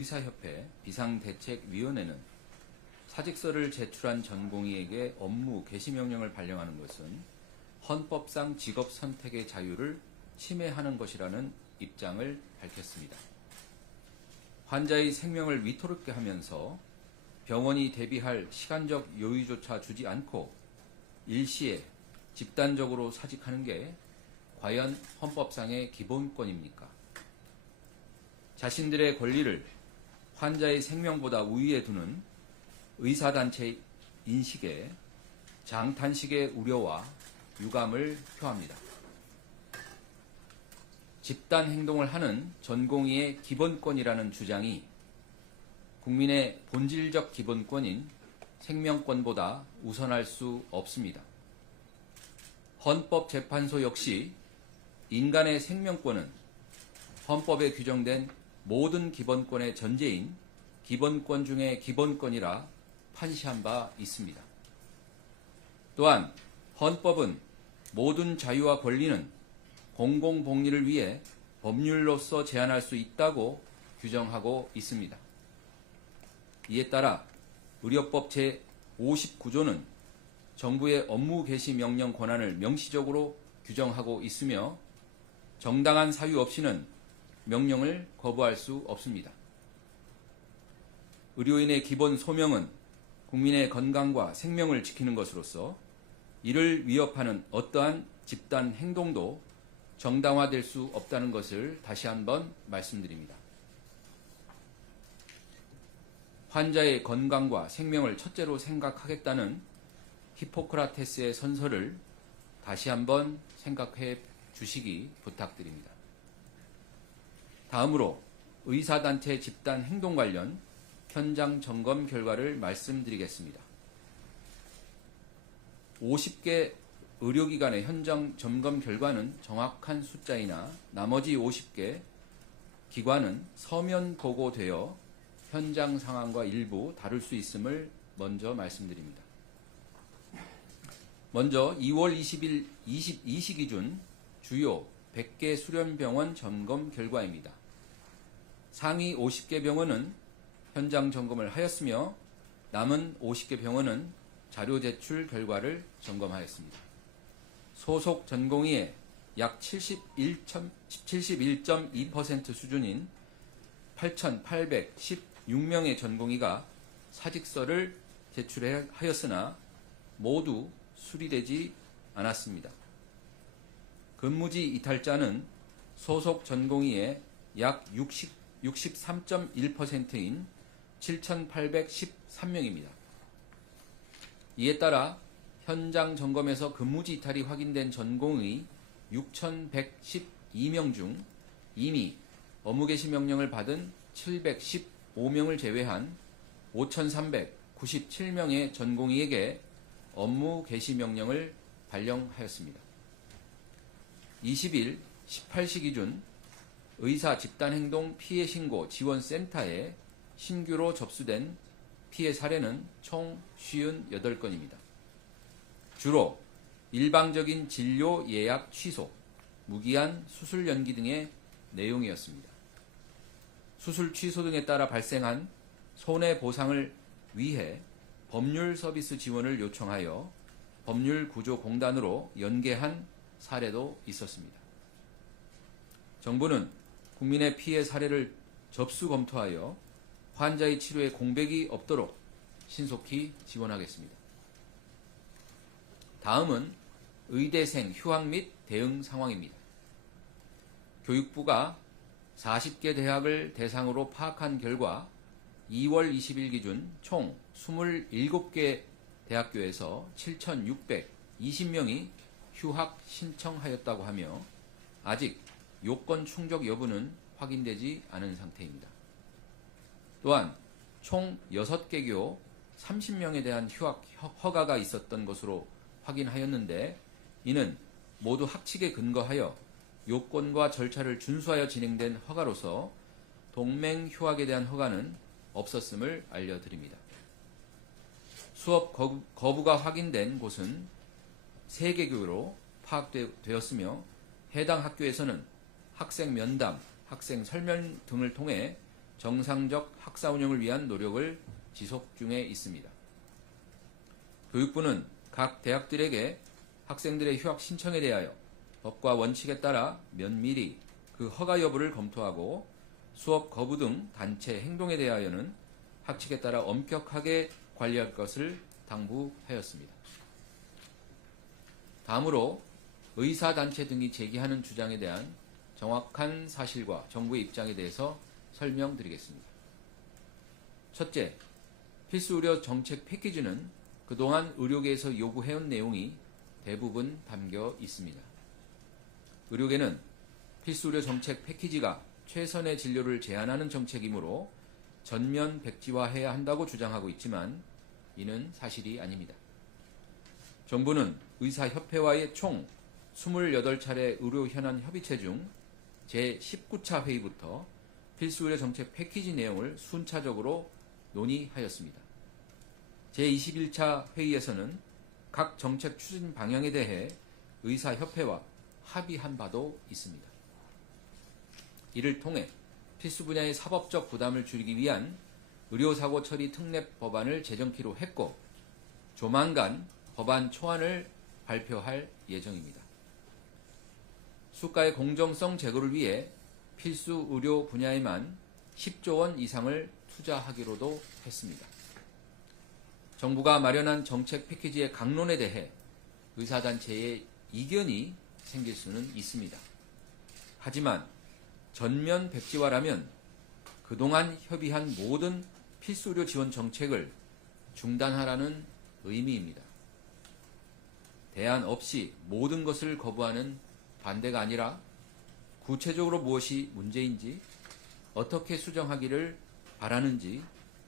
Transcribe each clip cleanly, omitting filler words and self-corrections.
의사협회 비상대책위원회는 사직서를 제출한 전공의에게 업무 개시명령을 발령하는 것은 헌법상 직업 선택의 자유를 침해하는 것이라는 입장을 밝혔습니다. 환자의 생명을 위태롭게 하면서 병원이 대비할 시간적 여유조차 주지 않고 일시에 집단적으로 사직하는 게 과연 헌법상의 기본권입니까? 자신들의 권리를 환자의 생명보다 우위에 두는 의사단체 인식에 장탄식의 우려와 유감을 표합니다. 집단 행동을 하는 전공의의 기본권이라는 주장이 국민의 본질적 기본권인 생명권보다 우선할 수 없습니다. 헌법재판소 역시 인간의 생명권은 헌법에 규정된 모든 기본권의 전제인 기본권 중의 기본권이라 판시한 바 있습니다. 또한 헌법은 모든 자유와 권리는 공공복리를 위해 법률로서 제한할 수 있다고 규정하고 있습니다. 이에 따라 의료법 제59조는 정부의 업무 개시 명령 권한을 명시적으로 규정하고 있으며 정당한 사유 없이는 명령을 거부할 수 없습니다. 의료인의 기본 소명은 국민의 건강과 생명을 지키는 것으로서 이를 위협하는 어떠한 집단 행동도 정당화될 수 없다는 것을 다시 한번 말씀드립니다. 환자의 건강과 생명을 첫째로 생각하겠다는 히포크라테스의 선서를 다시 한번 생각해 주시기 부탁드립니다. 다음으로 의사단체 집단 행동 관련 현장 점검 결과를 말씀드리겠습니다. 50개 의료기관의 현장 점검 결과는 정확한 숫자이나 나머지 50개 기관은 서면 보고되어 현장 상황과 일부 다를 수 있음을 먼저 말씀드립니다. 먼저 2월 20일 22시 기준 주요 100개 수련병원 점검 결과입니다. 상위 50개 병원은 현장 점검을 하였으며 남은 50개 병원은 자료 제출 결과를 점검하였습니다. 소속 전공의의 약 71.2% 수준인 8,816명의 전공의가 사직서를 제출하였으나 모두 수리되지 않았습니다. 근무지 이탈자는 소속 전공의의 약 63.1%인 7,813명입니다. 이에 따라 현장 점검에서 근무지 이탈이 확인된 전공의 6,112명 중 이미 업무 개시 명령을 받은 715명을 제외한 5,397명의 전공의에게 업무 개시 명령을 발령하였습니다. 20일 18시 기준 의사 집단행동 피해 신고 지원센터에 신규로 접수된 피해 사례는 총 58건입니다. 주로 일방적인 진료 예약 취소, 무기한 수술 연기 등의 내용이었습니다. 수술 취소 등에 따라 발생한 손해보상을 위해 법률 서비스 지원을 요청하여 법률구조공단으로 연계한 사례도 있었습니다. 정부는 국민의 피해 사례를 접수 검토하여 환자의 치료에 공백이 없도록 신속히 지원하겠습니다. 다음은 의대생 휴학 및 대응 상황입니다. 교육부가 40개 대학을 대상으로 파악한 결과 2월 20일 기준 총 27개 대학교에서 7,620명이 휴학 신청하였다고 하며 아직 요건 충족 여부는 확인되지 않은 상태입니다. 또한 총 6개 교 30명에 대한 휴학 허가가 있었던 것으로 확인하였는데 이는 모두 학칙에 근거하여 요건과 절차를 준수하여 진행된 허가로서 동맹 휴학에 대한 허가는 없었음을 알려드립니다. 수업 거부가 확인된 곳은 3개 교로 파악되었으며 해당 학교에서는 학생 면담, 학생 설명 등을 통해 정상적 학사 운영을 위한 노력을 지속 중에 있습니다. 교육부는 각 대학들에게 학생들의 휴학 신청에 대하여 법과 원칙에 따라 면밀히 그 허가 여부를 검토하고 수업 거부 등 단체 행동에 대하여는 학칙에 따라 엄격하게 관리할 것을 당부하였습니다. 다음으로 의사단체 등이 제기하는 주장에 대한 정확한 사실과 정부의 입장에 대해서 설명드리겠습니다. 첫째, 필수의료 정책 패키지는 그동안 의료계에서 요구해온 내용이 대부분 담겨 있습니다. 의료계는 필수의료 정책 패키지가 최선의 진료를 제한하는 정책이므로 전면 백지화해야 한다고 주장하고 있지만 이는 사실이 아닙니다. 정부는 의사협회와의 총 28차례 의료현안 협의체 중 제19차 회의부터 필수의료 정책 패키지 내용을 순차적으로 논의하였습니다. 제21차 회의에서는 각 정책 추진 방향에 대해 의사협회와 합의한 바도 있습니다. 이를 통해 필수 분야의 사법적 부담을 줄이기 위한 의료사고 처리 특례 법안을 제정키로 했고 조만간 법안 초안을 발표할 예정입니다. 수가의 공정성 제고를 위해 필수 의료 분야에만 10조 원 이상을 투자하기로도 했습니다. 정부가 마련한 정책 패키지의 강론에 대해 의사단체의 이견이 생길 수는 있습니다. 하지만 전면 백지화라면 그동안 협의한 모든 필수의료 지원 정책을 중단하라는 의미입니다. 대안 없이 모든 것을 거부하는 반대가 아니라 구체적으로 무엇이 문제인지 어떻게 수정하기를 바라는지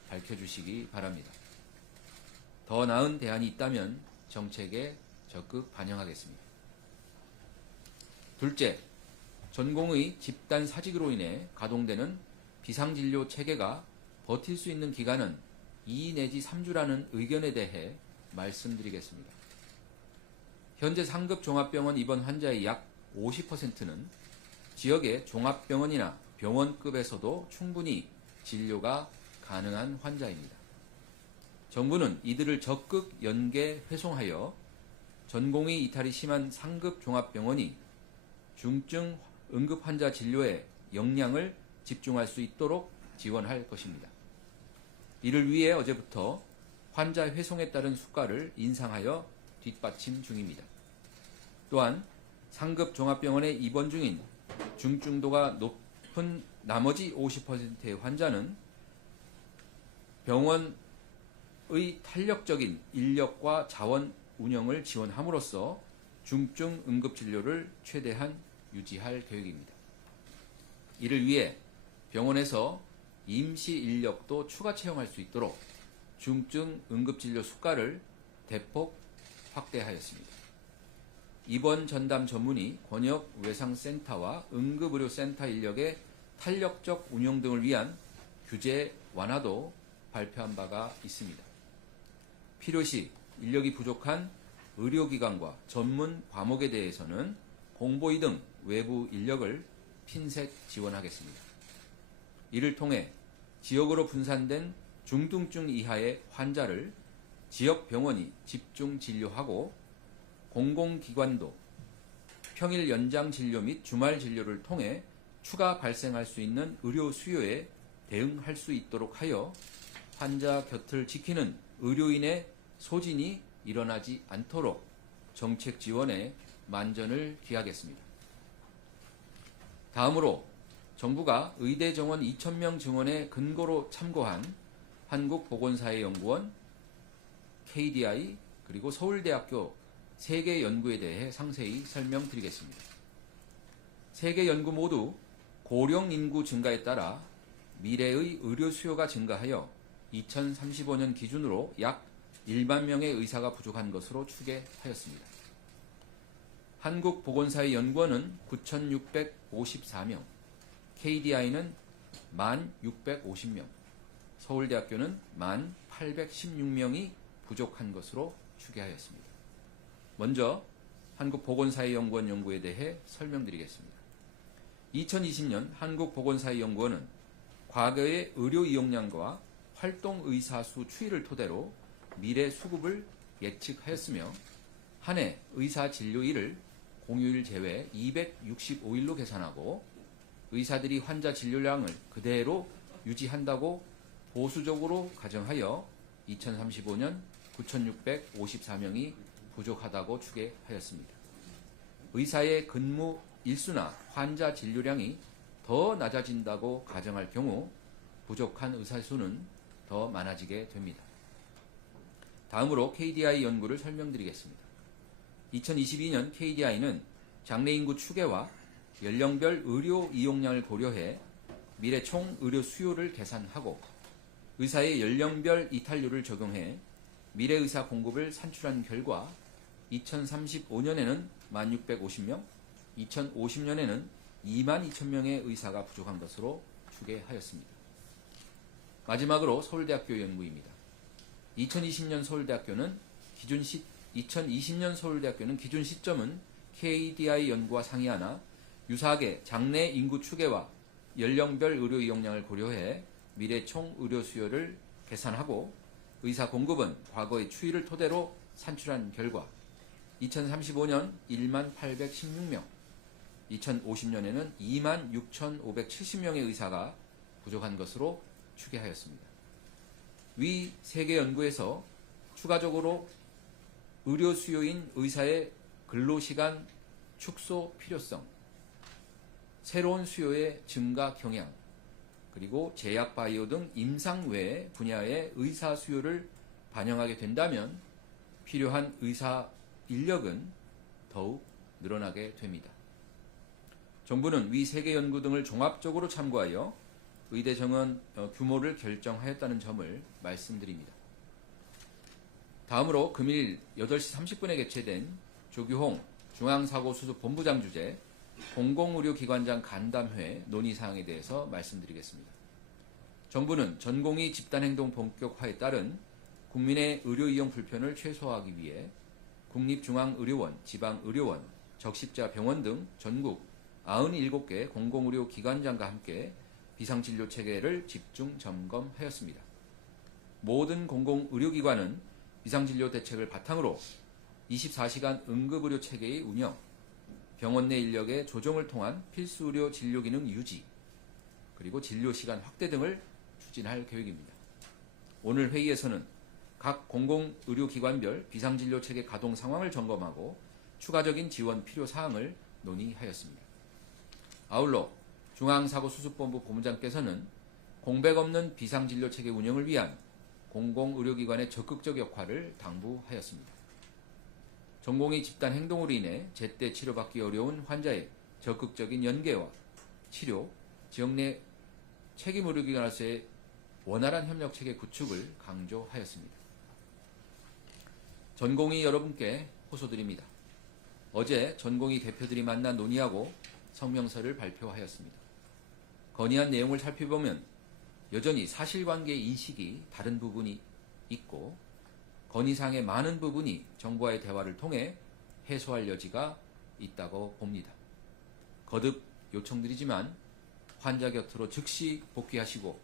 밝혀주시기 바랍니다. 더 나은 대안이 있다면 정책에 적극 반영하겠습니다. 둘째, 전공의 집단 사직으로 인해 가동되는 비상진료 체계가 버틸 수 있는 기간은 2 내지 3주라는 의견에 대해 말씀드리겠습니다. 현재 상급 종합병원 입원 환자의 약 50%는 지역의 종합병원이나 병원급에서도 충분히 진료가 가능한 환자입니다. 정부는 이들을 적극 연계 회송하여 전공의 이탈이 심한 상급 종합병원이 중증 응급 환자 진료에 역량을 집중할 수 있도록 지원할 것입니다. 이를 위해 어제부터 환자 회송에 따른 수가를 인상하여 뒷받침 중입니다. 또한 상급 종합병원에 입원 중인 중증도가 높은 나머지 50%의 환자는 병원의 탄력적인 인력과 자원 운영을 지원함으로써 중증 응급진료를 최대한 유지할 계획입니다. 이를 위해 병원에서 임시 인력도 추가 채용할 수 있도록 중증 응급진료 수가를 대폭 확대하였습니다. 입원 전담 전문의, 권역 외상센터와 응급의료센터 인력의 탄력적 운영 등을 위한 규제 완화도 발표한 바가 있습니다. 필요시 인력이 부족한 의료기관과 전문 과목에 대해서는 공보의 등 외부 인력을 핀셋 지원하겠습니다. 이를 통해 지역으로 분산된 중등증 이하의 환자를 지역 병원이 집중 진료하고 공공기관도 평일 연장 진료 및 주말 진료를 통해 추가 발생할 수 있는 의료 수요에 대응할 수 있도록 하여 환자 곁을 지키는 의료인의 소진이 일어나지 않도록 정책 지원에 만전을 기하겠습니다. 다음으로 정부가 의대 정원 2,000명 증원의 근거로 참고한 한국보건사회연구원, KDI, 그리고 서울대학교 3개 연구에 대해 상세히 설명드리겠습니다. 3개 연구 모두 고령 인구 증가에 따라 미래의 의료 수요가 증가하여 2035년 기준으로 약 1만 명의 의사가 부족한 것으로 추계하였습니다. 한국보건사회연구원은 9,654명, KDI는 1,650명, 서울대학교는 1,816명이 부족한 것으로 추계하였습니다. 먼저 한국보건사회연구원 연구에 대해 설명드리겠습니다. 2020년 한국보건사회연구원은 과거의 의료 이용량과 활동 의사 수 추이를 토대로 미래 수급을 예측하였으며 한 해 의사 진료일을 공휴일 제외 265일로 계산하고 의사들이 환자 진료량을 그대로 유지한다고 보수적으로 가정하여 2035년 9,654명이 부족하다고 추계하였습니다. 의사의 근무 일수나 환자 진료량이 더 낮아진다고 가정할 경우 부족한 의사 수는 더 많아지게 됩니다. 다음으로 KDI 연구를 설명드리겠습니다. 2022년 KDI는 장래 인구 추계와 연령별 의료 이용량을 고려해 미래 총 의료 수요를 계산하고 의사의 연령별 이탈률을 적용해 미래 의사 공급을 산출한 결과 2035년에는 1,650명, 2050년에는 22,000명의 의사가 부족한 것으로 추계하였습니다. 마지막으로 서울대학교 연구입니다. 2020년 서울대학교는 기준 시점은 KDI 연구와 상이하나 유사하게 장래 인구 추계와 연령별 의료 이용량을 고려해 미래 총 의료 수요를 계산하고 의사 공급은 과거의 추이를 토대로 산출한 결과 2035년 18,816명, 2050년에는 26,570명의 의사가 부족한 것으로 추계하였습니다. 위 3개 연구에서 추가적으로 의료 수요인 의사의 근로시간 축소 필요성, 새로운 수요의 증가 경향, 그리고 제약 바이오 등 임상 외 분야의 의사 수요를 반영하게 된다면 필요한 의사 인력은 더욱 늘어나게 됩니다. 정부는 위 3개 연구 등을 종합적으로 참고하여 의대 정원 규모를 결정하였다는 점을 말씀드립니다. 다음으로 금일 8시 30분에 개최된 조규홍 중앙사고수습본부장 주재 공공의료기관장 간담회 논의사항에 대해서 말씀드리겠습니다. 정부는 전공의 집단행동 본격화에 따른 국민의 의료이용 불편을 최소화하기 위해 국립중앙의료원, 지방의료원, 적십자병원 등 전국 97개 공공의료기관장과 함께 비상진료체계를 집중 점검하였습니다. 모든 공공의료기관은 비상진료 대책을 바탕으로 24시간 응급의료체계의 운영, 병원 내 인력의 조정을 통한 필수의료 진료기능 유지, 그리고 진료시간 확대 등을 추진할 계획입니다. 오늘 회의에서는 각 공공의료기관별 비상진료체계 가동 상황을 점검하고 추가적인 지원 필요 사항을 논의하였습니다. 아울러 중앙사고수습본부 본부장께서는 공백 없는 비상진료체계 운영을 위한 공공의료기관의 적극적 역할을 당부하였습니다. 전공의 집단 행동으로 인해 제때 치료받기 어려운 환자의 적극적인 연계와 치료, 지역 내 책임의료기관으로서의 원활한 협력체계 구축을 강조하였습니다. 전공의 여러분께 호소드립니다. 어제 전공의 대표들이 만나 논의하고 성명서를 발표하였습니다. 건의한 내용을 살펴보면 여전히 사실관계 인식이 다른 부분이 있고 건의사항의 많은 부분이 정부와의 대화를 통해 해소할 여지가 있다고 봅니다. 거듭 요청드리지만 환자 곁으로 즉시 복귀하시고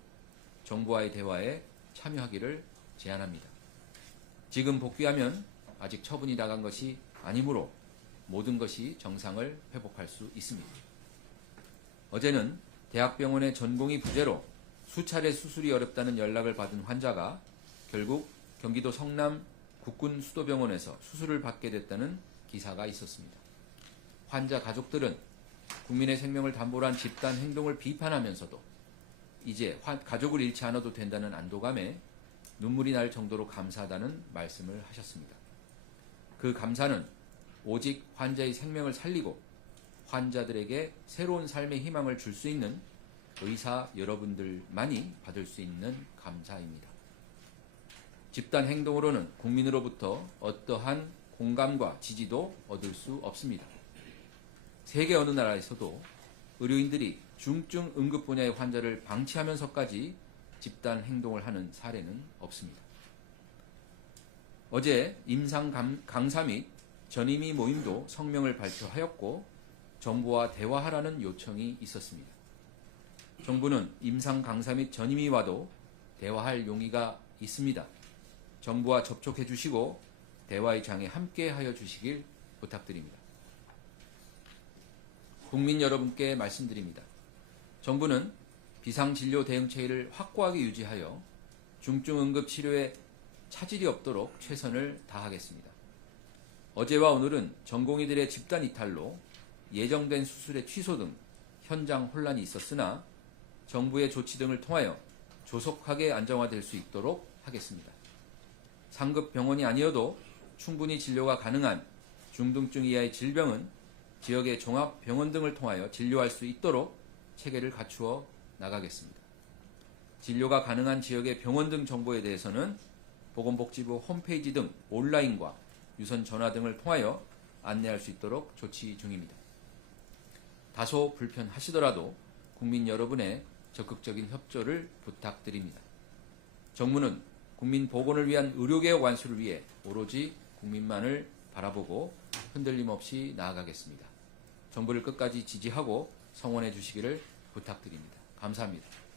정부와의 대화에 참여하기를 제안합니다. 지금 복귀하면 아직 처분이 나간 것이 아니므로 모든 것이 정상을 회복할 수 있습니다. 어제는 대학병원의 전공의 부재로 수차례 수술이 어렵다는 연락을 받은 환자가 결국 경기도 성남 국군수도병원에서 수술을 받게 됐다는 기사가 있었습니다. 환자 가족들은 국민의 생명을 담보로 한 집단 행동을 비판하면서도 이제 가족을 잃지 않아도 된다는 안도감에 눈물이 날 정도로 감사하다는 말씀을 하셨습니다. 그 감사는 오직 환자의 생명을 살리고 환자들에게 새로운 삶의 희망을 줄 수 있는 의사 여러분들만이 받을 수 있는 감사입니다. 집단 행동으로는 국민으로부터 어떠한 공감과 지지도 얻을 수 없습니다. 세계 어느 나라에서도 의료인들이 중증 응급 분야의 환자를 방치하면서까지 집단 행동을 하는 사례는 없습니다. 어제 임상 강사 및 전임의 모임도 성명을 발표하였고 정부와 대화하라는 요청이 있었습니다. 정부는 임상 강사 및 전임이 와도 대화할 용의가 있습니다. 정부와 접촉해 주시고 대화의 장에 함께 하여 주시길 부탁드립니다. 국민 여러분께 말씀드립니다. 정부는 비상진료 대응체계를 확고하게 유지하여 중증응급치료에 차질이 없도록 최선을 다하겠습니다. 어제와 오늘은 전공의들의 집단 이탈로 예정된 수술의 취소 등 현장 혼란이 있었으나 정부의 조치 등을 통하여 조속하게 안정화될 수 있도록 하겠습니다. 상급 병원이 아니어도 충분히 진료가 가능한 중등증 이하의 질병은 지역의 종합병원 등을 통하여 진료할 수 있도록 체계를 갖추어 나가겠습니다. 진료가 가능한 지역의 병원 등 정보에 대해서는 보건복지부 홈페이지 등 온라인과 유선 전화 등을 통하여 안내할 수 있도록 조치 중입니다. 다소 불편하시더라도 국민 여러분의 적극적인 협조를 부탁드립니다. 정부는 국민 보건을 위한 의료개혁 완수를 위해 오로지 국민만을 바라보고 흔들림 없이 나아가겠습니다. 정부를 끝까지 지지하고 성원해 주시기를 부탁드립니다. 감사합니다.